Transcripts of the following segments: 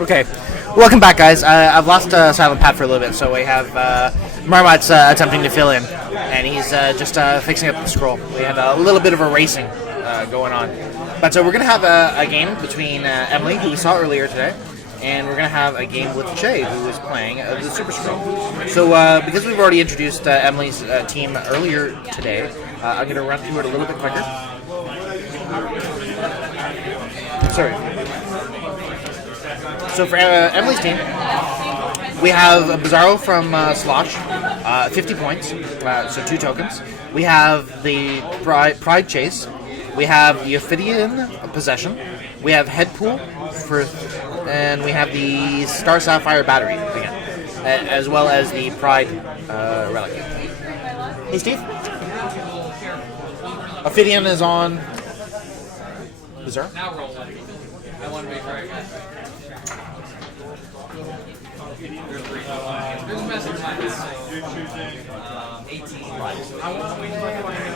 Okay, welcome back, guys. I've lost Silent Pat for a little bit, so we have Marmot's attempting to fill in, and he's just fixing up the scroll. We had a little bit of a racing going on. But so we're going to have a game between Emily, who we saw earlier today, and we're going to have a game with Jay, who is playing the Super Scroll. So because we've already introduced Emily's team earlier today, I'm going to run through it a little bit quicker. Sorry. So for Emily's team, we have Bizarro from Slosh, 50 points, so 2 tokens. We have the Pride Chase. We have the Ophidian Possession. We have Head Pool, and we have the Star Sapphire Battery again, as well as the Pride Relic. Hey, Steve. Ophidian is on Bizarre. I want to make right.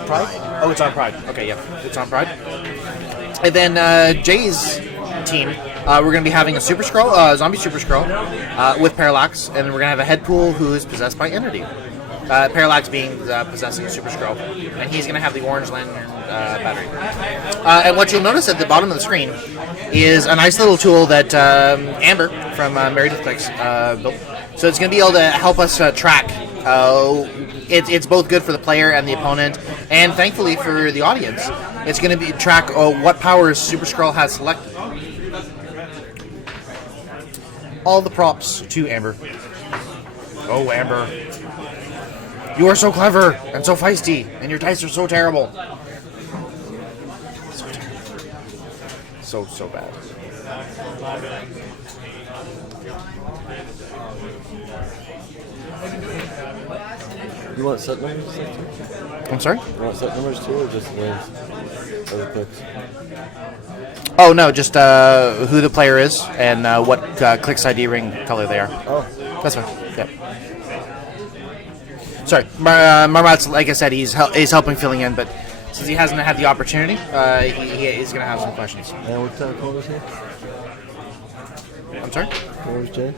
Pride? Oh, it's on Pride. Okay, yeah, it's on Pride. And then Jay's team, we're going to be having a Super Scroll, Zombie Super Scroll, with Parallax, and we're going to have a Head Pool who is possessed by Entity. Parallax being possessing a Super Scroll, and he's going to have the Orange Lantern battery. And what you'll notice at the bottom of the screen is a nice little tool that Amber from Married with Clicks built. So it's going to be able to help us track. It's both good for the player and the opponent, and thankfully for the audience, it's going to be track what powers Super Scroll has selected. All the props to Amber. Oh, Amber. You are so clever and so feisty, and your dice are so terrible. So terrible. So bad. You want set numbers? I'm sorry? You want set numbers too, or just names? Other clicks? Oh, no, just who the player is and what Clicks ID ring color they are. Oh. That's fine. Yep. Sorry, Marmot's, like I said, he's helping filling in, but since he hasn't had the opportunity, he's going to have some questions. And what color is he? I'm sorry? What color is Jay?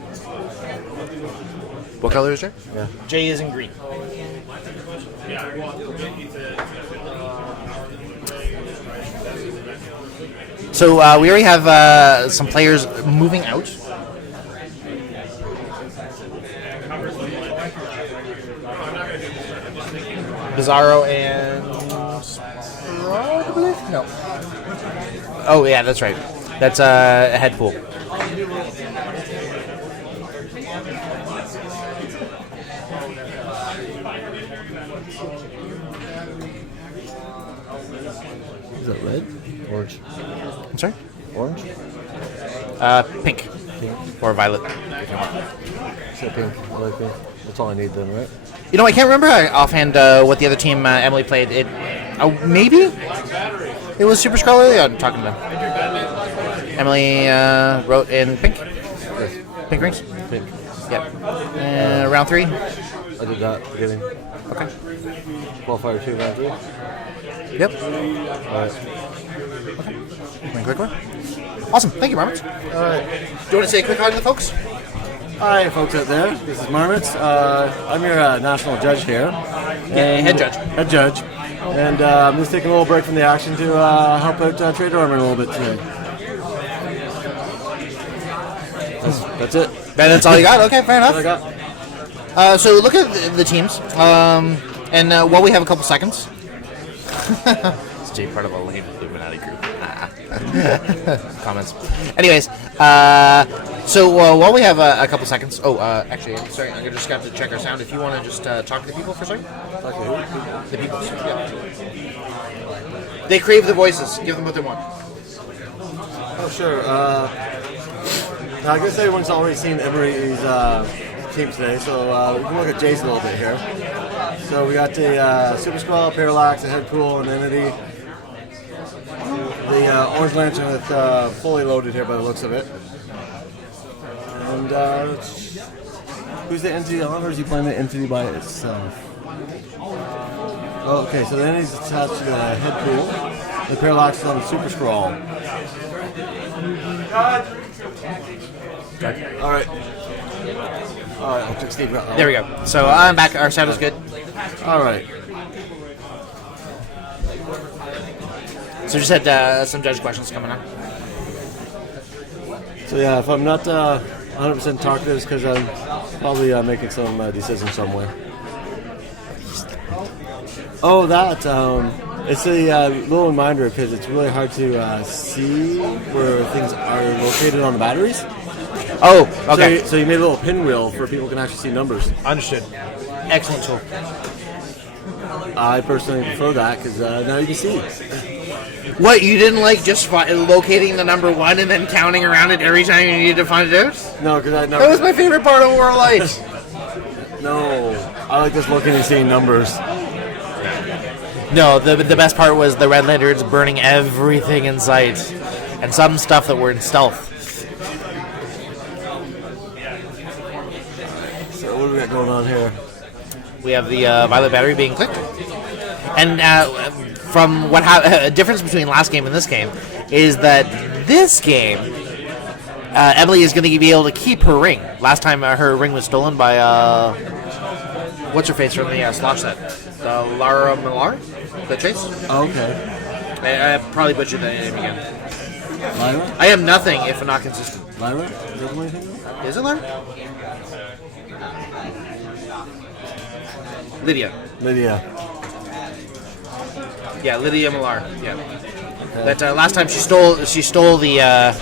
What color is Jay? Yeah. Jay is in green. So we already have some players moving out. Bizarro and I believe? No. Oh yeah, that's right. That's a Head Pool. Is that red? Orange? I'm sorry? Orange? Pink. Pink? Or violet, if you want. Say pink. I like pink. That's all I need then, right? You know, I can't remember offhand what the other team Emily played. Maybe it was Super Scroll earlier. I'm talking to Emily wrote in pink. Yes. Pink rings? Pink. Yep. Round 3? I did that beginning. Okay. Qualifier 2, round 3? Yep. Alright. Okay. Quick one. Awesome. Thank you, Marmot. Alright. Do you want to say a quick hi to the folks? Hi, folks out there. This is Marmot. I'm your national judge here. And head judge. Head judge. And I'm just taking a little break from the action to help out Trader Armor a little bit today. That's it. That's all you got? Okay, fair enough. That's all I got. So look at the teams. And while we have a couple seconds. Stay part of a lame Illuminati group. Comments. Anyways, so while we have a couple seconds. Oh, actually, sorry, I'm just got to check our sound. If you want to just talk to the people for a second. Talk to who? The people. Yeah. They crave the voices. Give them what they want. Oh, sure. I guess everyone's already seen Emery's team today, so we can look at Jay's a little bit here. So we got the Super Scroll, Parallax, a Head Pool, and Entity. The Orange Lantern with fully loaded here by the looks of it. And who's the Entity on, or is he playing the Entity by itself? Oh, okay, so the Entity's attached to the Head Pool. The Parallax is on the Super Scroll. All right. I'll pick Steve. There we go. So I'm back. Our sound is good. All right. So just had some judge questions coming up. So yeah, if I'm not 100% talkative, it's because I'm probably making some decisions somewhere. Oh, that. It's a little reminder because it's really hard to see where things are located on the batteries. Oh, okay. So you made a little pinwheel for people who can actually see numbers. Understood. Excellent tool. I personally prefer that because now you can see. What, you didn't like just locating the number 1 and then counting around it every time you needed to find it out? No, because I never. That was my favorite part of World Light. No, I like just looking and seeing numbers. No, the best part was the red lanterns burning everything in sight, and some stuff that were in stealth. So what do we got going on here? We have the violet battery being clicked, and from what a difference between last game and this game is that this game, Emily is going to be able to keep her ring. Last time her ring was stolen by what's her face from the Slosh set, Lara Millar, the chase. Oh, okay. I probably butchered that name again. Lyra? I am nothing if not consistent. Lyra? Is that the one you think of? Is it Lyra? Lydia. Yeah, Lydia Millar. Yeah. Okay. That last time she stole the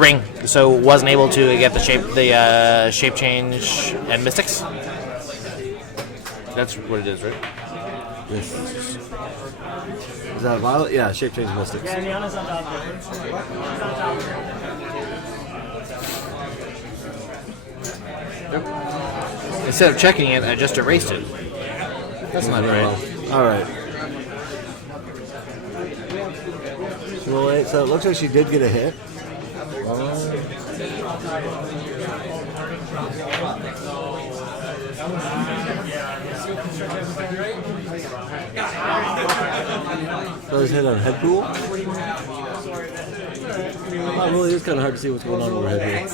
ring, so wasn't able to get the shape change and mystics. That's what it is, right? Yes. Is that violet? Yeah, shape change mystics. Yep. Instead of checking it, I just erased it. That's not right. All right. Well, so it looks like she did get a hit. So it's hit on head pool. It really is kind of hard to see what's going on overhead here.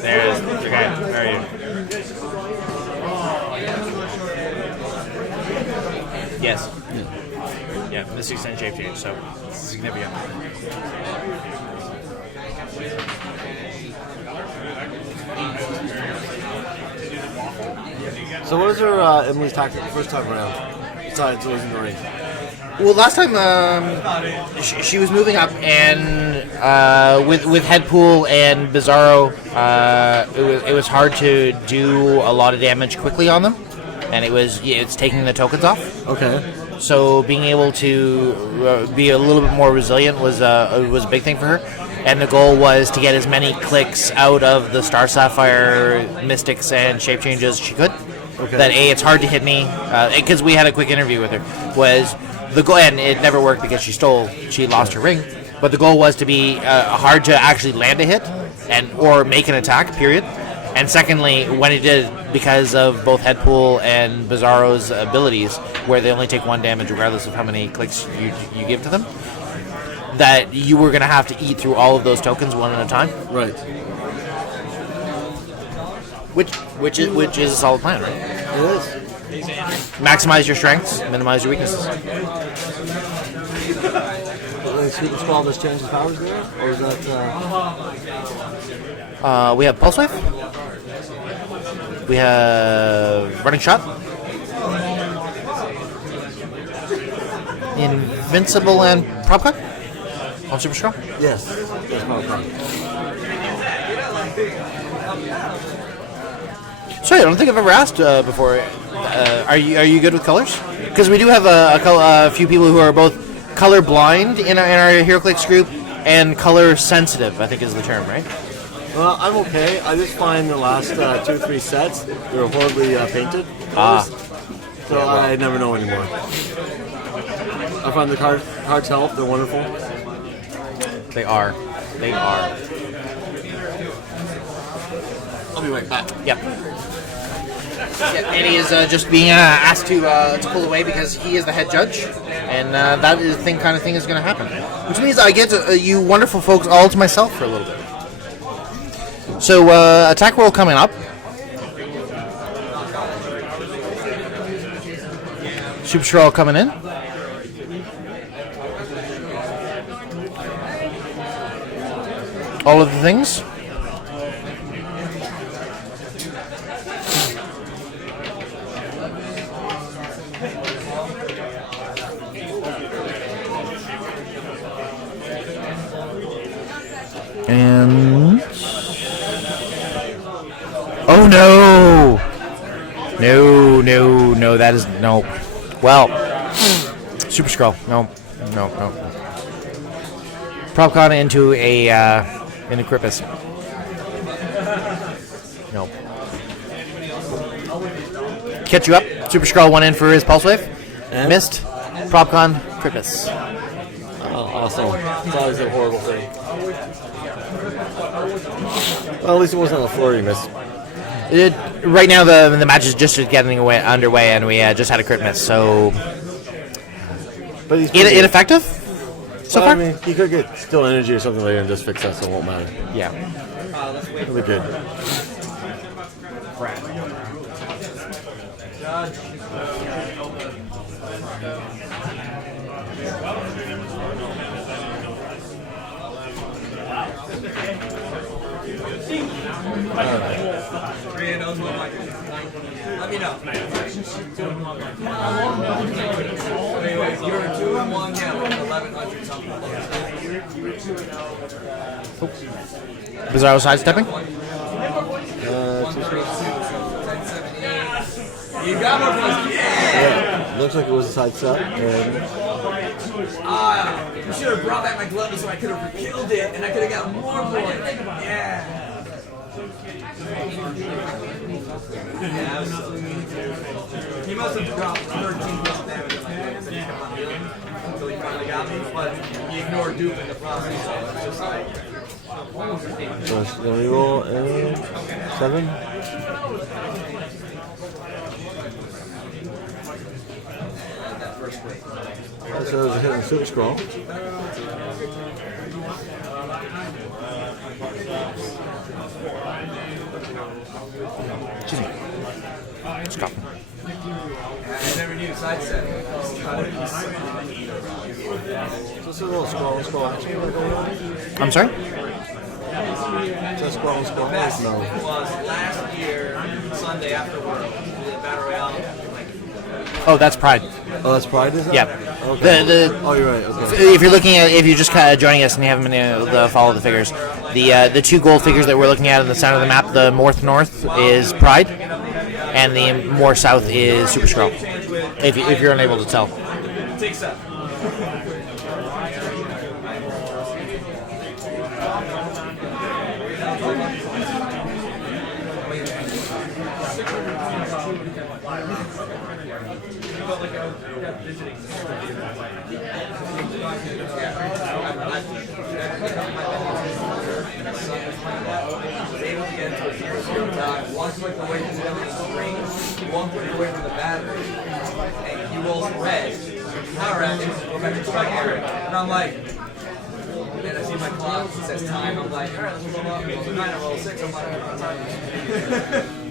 There it is. Okay, where are you? Yes. Yeah, mystics and shape change, so significant. So what is her Emily's tactic first time around? Besides losing the ring. Well, last time she was moving up, and with Headpool and Bizarro, it was hard to do a lot of damage quickly on them, and it's taking the tokens off. Okay. So being able to be a little bit more resilient was a big thing for her, and the goal was to get as many clicks out of the Star Sapphire, Mystics, and Shape Changes as she could. Okay. That it's hard to hit me because we had a quick interview with her. Was the goal, and it never worked because she lost her ring. But the goal was to be hard to actually land a hit or make an attack. Period. And secondly, when it did, because of both Headpool and Bizarro's abilities, where they only take 1 damage regardless of how many clicks you give to them, that you were going to have to eat through all of those tokens one at a time. Right. Which is a solid plan, right? It is. Maximize your strengths, minimize your weaknesses. Super Scroll just changes powers there? Or is that... We have Pulse Wave. We have Running Shot. Invincible and Prop Cut on Super Scroll? Yes. Yes, Prop Cut. Sorry, I don't think I've ever asked before. Are you good with colors? Because we do have a few people who are both color blind in our Heroclix group and color sensitive, I think is the term, right? Well, I'm okay. I just find the last 2 or 3 sets, they're horribly painted. So I never know anymore. I find the cards help. They're wonderful. They are. I'll be right back. Yep. Yeah, and he is just being asked to pull away because he is the head judge, and that is the kind of thing is going to happen. Which means I get you wonderful folks all to myself for a little bit. So attack roll coming up. Super Straw coming in. All of the things. And oh no! No, that is no. Well, Super Scroll. No. Propcon into Crippus. No. Catch you up. Super Scroll went in for his Pulse Wave. And? Missed. Propcon, Crippus. Oh, awesome. It's always a horrible thing. Well, at least it wasn't on the floor you missed. Right now, the match is just getting underway, and we just had a crit miss, so... But he's ineffective so far? I mean, he could get still energy or something later and just fix that, so it won't matter. Yeah. It'll be good. Let me know. Anyways, you're 2-1, yeah, like 1100 something. Bizarro sidestepping? You got more points. Yeah, looks like it was a side step. You should have brought back my glove so I could have killed it and I could have got more points. Yeah. He must have dropped 13 points of damage on my legs and he kept on healing until he finally got me, but he ignored Dupe in the process, so it's just like... So it's going to roll 7. So it was a hit on the Super Scroll. Stop. I never knew sidestep. So it's a little scroll action going on? I'm sorry? Just scroll. Best No. was last year, Sunday after World, the Battle Royale. Oh, that's Pride. Oh, that's Pride, is it? Yeah. Okay. Oh, you're right. Okay. If you're just kind of joining us and you haven't been able to follow the figures, the 2 gold figures that we're looking at in the center of the map, the north is Pride, and the more south is Super Scroll. If you're unable to tell. Take 7. One click away from the screen, one click away from the battery, and he rolls red. Power action, go back to strike Eric. And I'm like, and I see my clock, it says time. I'm like, alright, let's roll up. Roll 9, I roll 6. I'm like,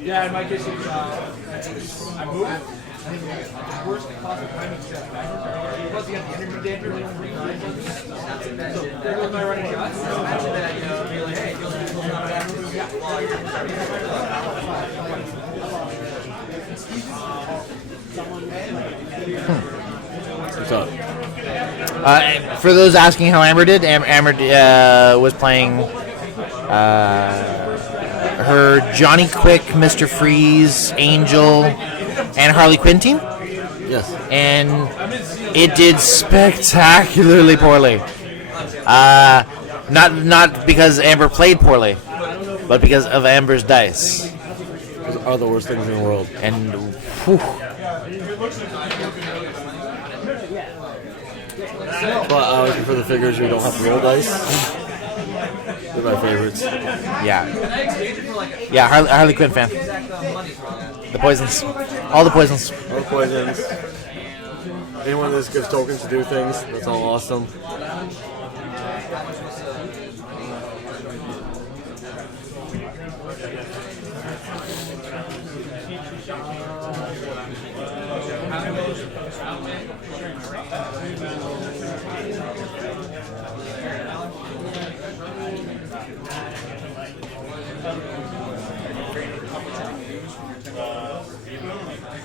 yeah, in my case, I moved. Worst possible timing set backwards. Plus, you got the energy danger, like 3 times. So, there goes my running shots. Imagine that, you know, be like, hey, you'll not backwards. What's up? For those asking how Amber did, Amber was playing her Johnny Quick, Mr. Freeze, Angel, and Harley Quinn team. Yes. And it did spectacularly poorly. Not because Amber played poorly, but because of Amber's dice. Those are the worst things in the world. And whew. But I always prefer the figures where you don't have to roll dice. They're my favorites. Yeah, Harley Quinn fan. The poisons. All the poisons. All the poisons. Anyone that gives tokens to do things, that's all awesome.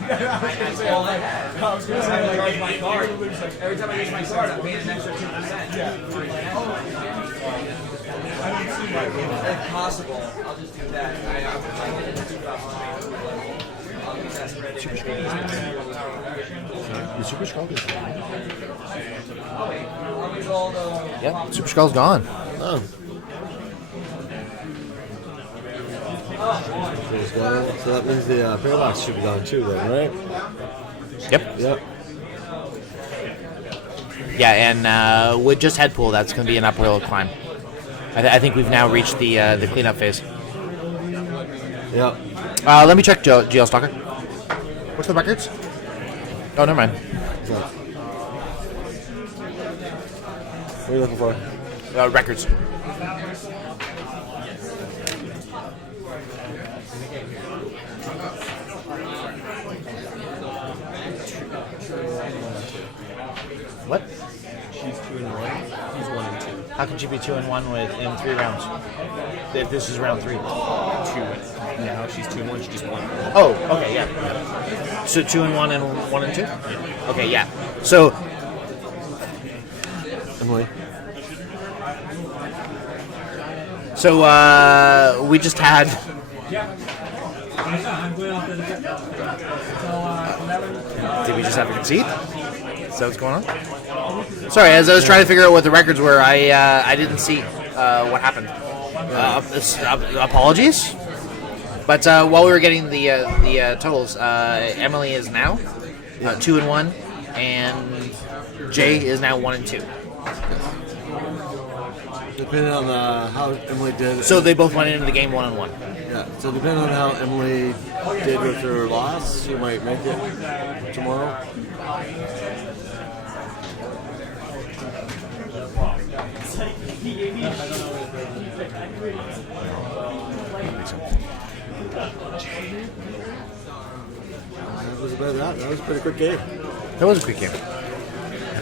That's all I had. Every time I charge my card, every time I use my card, I'm paying an extra 2%. If possible, I'll just do that. I'll get it 2,000. I'll use that spread. The Super Skull is gone. I'll use all the. Yeah, Super Skull's gone. Oh. So that means the parallax should be gone too, then, right? Yep. Yep. Yeah, and with just head pool, that's going to be an uphill climb. I think we've now reached the cleanup phase. Yep. Let me check GL Stalker. What's the records? Oh, never mind. What are you looking for? Records. What? She's 2-1. He's 1-2. How can she be 2-1 in 3 rounds? If this is round 3. 2. Now she's 2-1. She just won. Oh, okay, yeah. So 2-1 and 1-2. Yeah. Okay, yeah. So Emily. So we just had. Did we just have a concede? Is that what's going on? Sorry, as I was trying to figure out what the records were, I didn't see what happened. Apologies. But while we were getting the totals, Emily is now 2-1, and Jay is now 1-2. Depending on how Emily did. So they both went into the game 1-1. Yeah. So depending on how Emily did with her loss, she might make it tomorrow. That was about that. That was a pretty quick game. That was a quick game.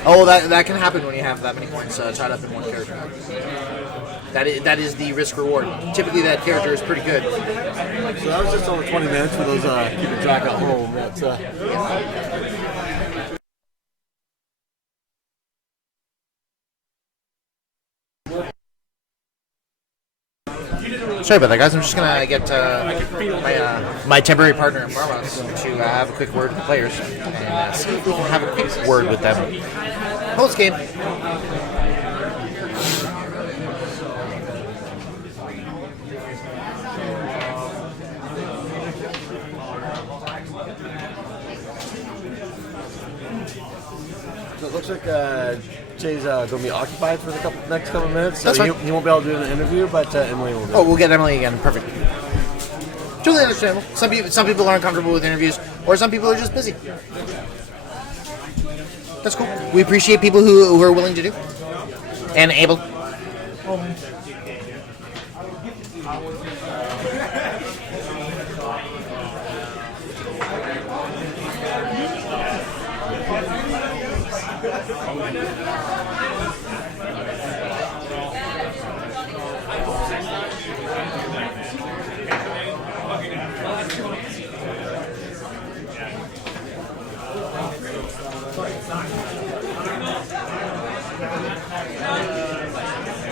Oh, that can happen when you have that many points tied up in one character. That is the risk reward. Typically, that character is pretty good. So that was just over 20 minutes for those keeping track at home. That's Sorry about that, guys. I'm just gonna get my temporary partner Marlos to have a quick word with the players and see if we can have a quick word with them post game. So it looks like Jay's going to be occupied for the next couple minutes. So That's fine. he won't be able to do an interview, but Emily will do. Oh, we'll get Emily again. Perfect. Totally understandable. Some people aren't comfortable with interviews, or some people are just busy. That's cool. We appreciate people who are willing to do and able.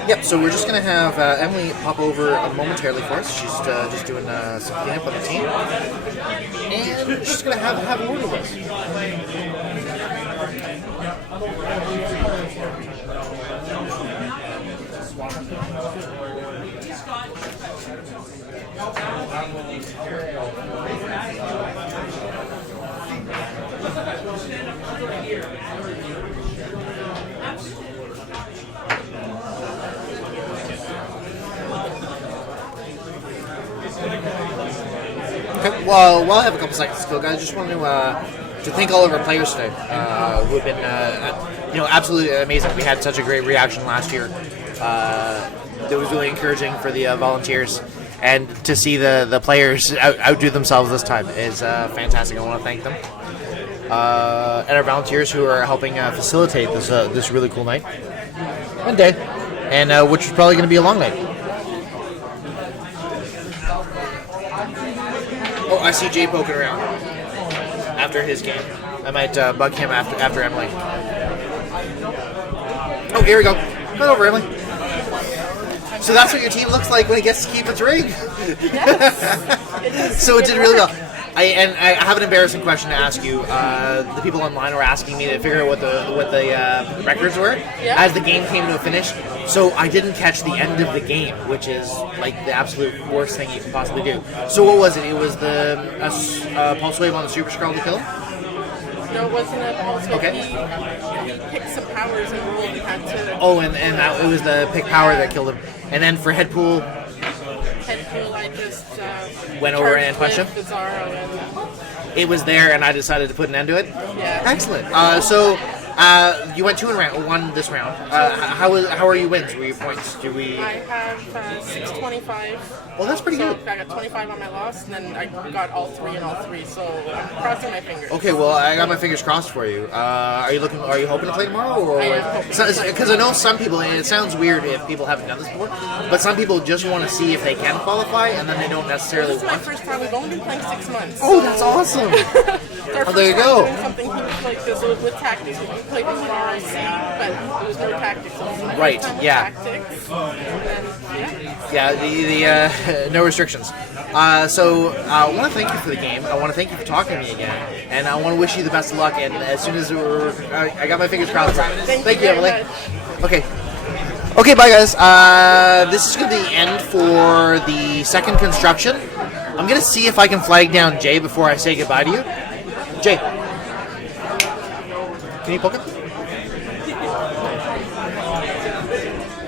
Yep, so we're just going to have Emily pop over momentarily for us. She's just doing some cleanup on the team. And she's going to have a word with us. Okay. Well, while I have a couple seconds to go, guys, just want to thank all of our players today who have been, absolutely amazing. We had such a great reaction last year. That was really encouraging for the volunteers, and to see the players outdo themselves this time is fantastic. I want to thank them. And our volunteers who are helping facilitate this really cool night and day, and which is probably going to be a long night. Oh, I see Jay poking around after his game. I might bug him after Emily. Oh, here we go. Come over, Emily. So that's what your team looks like when it gets to keep its ring. Yes. So it did really well. I have an embarrassing question to ask you. The people online were asking me to figure out what the records were as the game came to a finish. So I didn't catch the end of the game, which is like the absolute worst thing you can possibly do. So what was it? It was the pulse wave on the Super Skrull to kill him? No, it wasn't a pulse wave. Okay. He picked some powers and rolled and had to... Oh, and it was the pick power that killed him. And then for Headpool, I just... went over and punched him? Bizarro and... It was there, and I decided to put an end to it. Yeah. Excellent. So you went 2-1 this round. How are your wins? Were your points? I have 625. Well, that's pretty So good. I got 25 on my loss, and then I got all three. So I'm crossing my fingers. Okay, well, I got my fingers crossed for you. Are you hoping to play tomorrow? Or I am hoping. because I know some people, and it sounds weird if people haven't done this before, but some people just want to see if they can qualify, and then they don't necessarily This is my want. first time. We've only been playing 6 months. Oh, that's awesome! Oh, there you go. Doing something huge like this with tactics. We played with ROC, but it was no tactics. So this is my Right, first time with yeah. Tactics. And Yeah, the no restrictions. So I want to thank you for the game. I want to thank you for talking to me again, and I want to wish you the best of luck. And as soon as I got my fingers crossed. Thank you, very Emily. much. Okay, bye guys. This is going to be the end for the second construction. I'm going to see if I can flag down Jay before I say goodbye to you. Jay, can you poke him?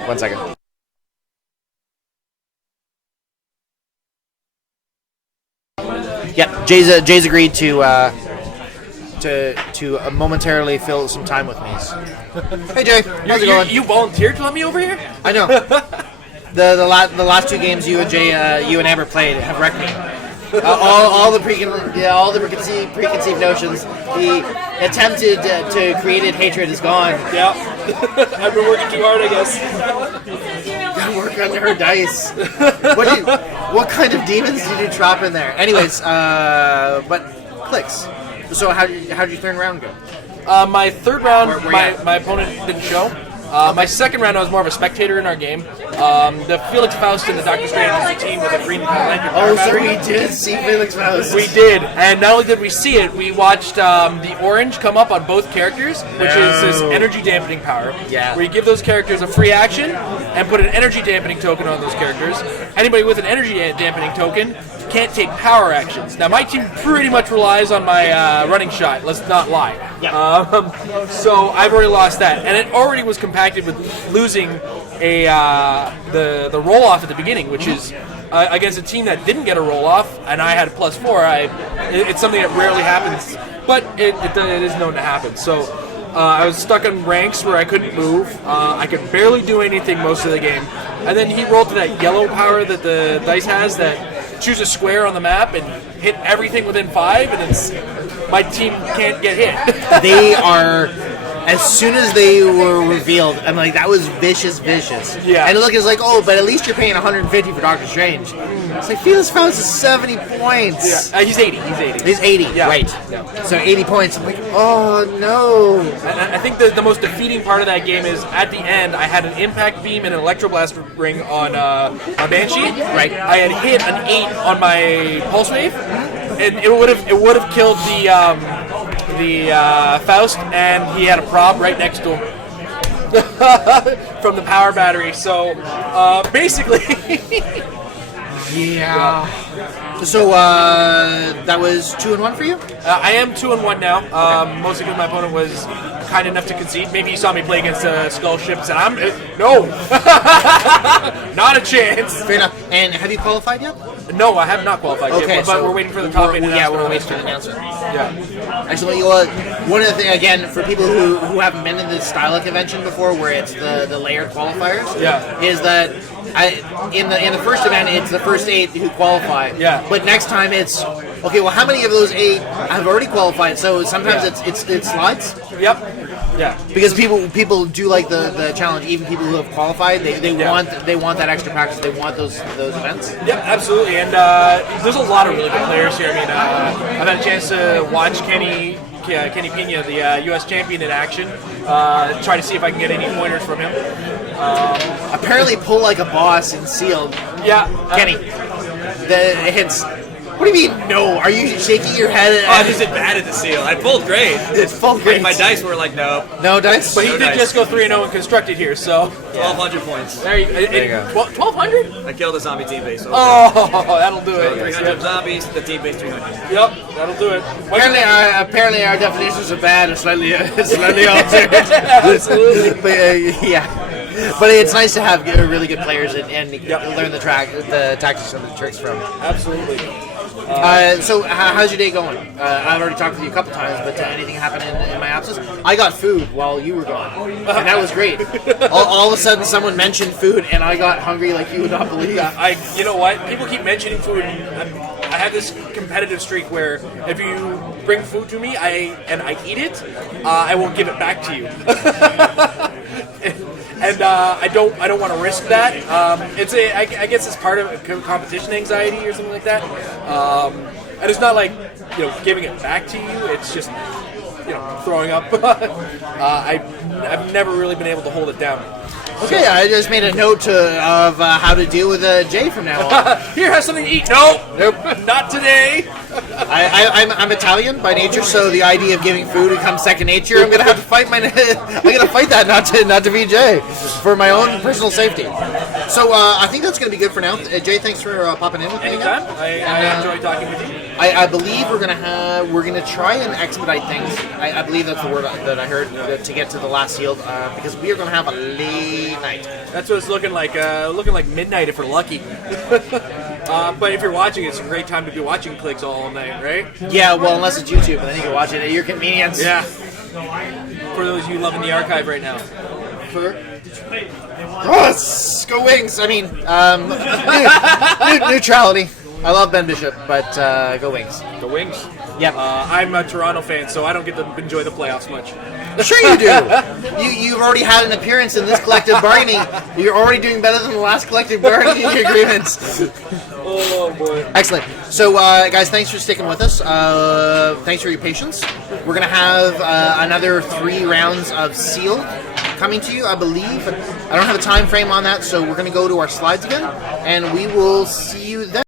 1 second. Yeah, Jay's agreed to momentarily fill some time with me. Hey Jay, how's it going? You volunteered to let me over here? I know. The last 2 games you and Jay, you and Amber played have wrecked me. All the preconceived notions, the attempted to created hatred is gone. Yeah. I've been working too hard, I guess. Gotta work on her dice. What kind of demons did you drop in there? Anyways, but clicks. So how did your third round go? My third round, Where you at? my opponent didn't show. My second round, I was more of a spectator in our game. The Felix Faust and the Dr. Strange was a team with a green lantern power Oh, so battery. we did see Felix Faust. We did, and not only did we see it, we watched the orange come up on both characters, which is this energy dampening power. Yeah. Where you give those characters a free action and put an energy dampening token on those characters. Anybody with an energy dampening token can't take power actions. Now, my team pretty much relies on my running shot. Let's not lie. Yeah. So I've already lost that, and it already was compacted with losing the roll off at the beginning, which is against a team that didn't get a roll off, and I had a +4. It's something that rarely happens, but it is known to happen. So I was stuck on ranks where I couldn't move. I could barely do anything most of the game, and then he rolled to that yellow power that the dice has that choose a square on the map and hit everything within 5, and my team can't get hit. They are, as soon as they were revealed, I'm like, that was vicious. Yeah. And look, it's like, oh, but at least you're paying 150 for Doctor Strange. It's like, Felix Faust is 70 points. Yeah. He's 80. He's 80, Yeah. right. Yeah. So 80 points. I'm like, oh, no. And I think the most defeating part of that game is at the end, I had an impact beam and an electroblast ring on Banshee. Right. I had hit an 8 on my pulse wave, and it would have killed the Faust, and he had a prob right next to him from the power battery. So basically, Yeah. So that was 2-1 for you. I am 2-1 now. Mostly because my opponent was kind enough to concede. Maybe you saw me play against Skull Ships, and I'm no, not a chance. Fair enough. And have you qualified yet? No, I have not qualified Okay, yet, but we're waiting for the top 8 Yeah, we're announcement. waiting for the announcement. Yeah. Actually, one of the things, again, for people who haven't been in the Styla convention before, where it's the layered qualifiers, Yeah. is that in the first event it's the first 8 who qualify. Yeah. But next time it's okay. Well, how many of those 8 have already qualified? So sometimes it slides. Yep. Yeah. Because people do like the challenge. Even people who have qualified, they want that extra practice. They want those events. Yep, absolutely. And there's a lot of really good players here. I mean, I've had a chance to watch Kenny Pena, the U.S. champion, in action. Try to see if I can get any pointers from him. Apparently, pull like a boss in sealed. Yeah. Kenny, the hits. What do you mean, no? Are you shaking your head? I was bad at the seal. I pulled great. It's full great. My dice were like, no. No dice? But he No did dice. just go 3-0 and constructed here, so 1,200 points. there you go. 1,200? I killed a zombie team base. Oh, that'll do it. 300 zombies, the team base 300. Yep, that'll do it. Apparently our definitions of bad are slightly altered. Absolutely. But, but it's nice to have really good players and learn the tactics and the tricks from. Absolutely. So how's your day going? I've already talked with you a couple times, but anything happen in my absence? I got food while you were gone, and that was great. All of a sudden, someone mentioned food, and I got hungry like you would not believe. You know what? People keep mentioning food. I have this competitive streak where if you bring food to me, I eat it, I will give it back to you. And I don't want to risk that. I guess it's part of competition anxiety or something like that. And it's not like giving it back to you. It's just throwing up. I've never really been able to hold it down. Okay, I just made a note of how to deal with Jay from now on. Here, have something to eat. No, nope, not today. I'm Italian by nature, so the idea of giving food comes second nature. I'm gonna have to fight that not to be Jay for my own personal safety. So I think that's gonna be good for now. Jay, thanks for popping in with me. Anytime. I enjoy talking with you. I believe we're gonna try and expedite things. I believe that's the word that I heard to get to the last sealed because we are gonna have a late night. That's what it's looking like. Looking like midnight if we're lucky. But if you're watching, it's a great time to be watching Clicks all night, right? Yeah, well, unless it's YouTube, and then you can watch it at your convenience. Yeah. For those of you loving the archive right now. Oh, go Wings! I mean, neutrality. I love Ben Bishop, but go Wings. Go Wings. Yep. I'm a Toronto fan, so I don't get to enjoy the playoffs much. Sure you do. You've already had an appearance in this collective bargaining. You're already doing better than the last collective bargaining agreements. Oh boy. Excellent. So, guys, thanks for sticking with us. Thanks for your patience. We're gonna have another 3 rounds of Seal coming to you, I believe. I don't have a time frame on that, so we're gonna go to our slides again, and we will see you then.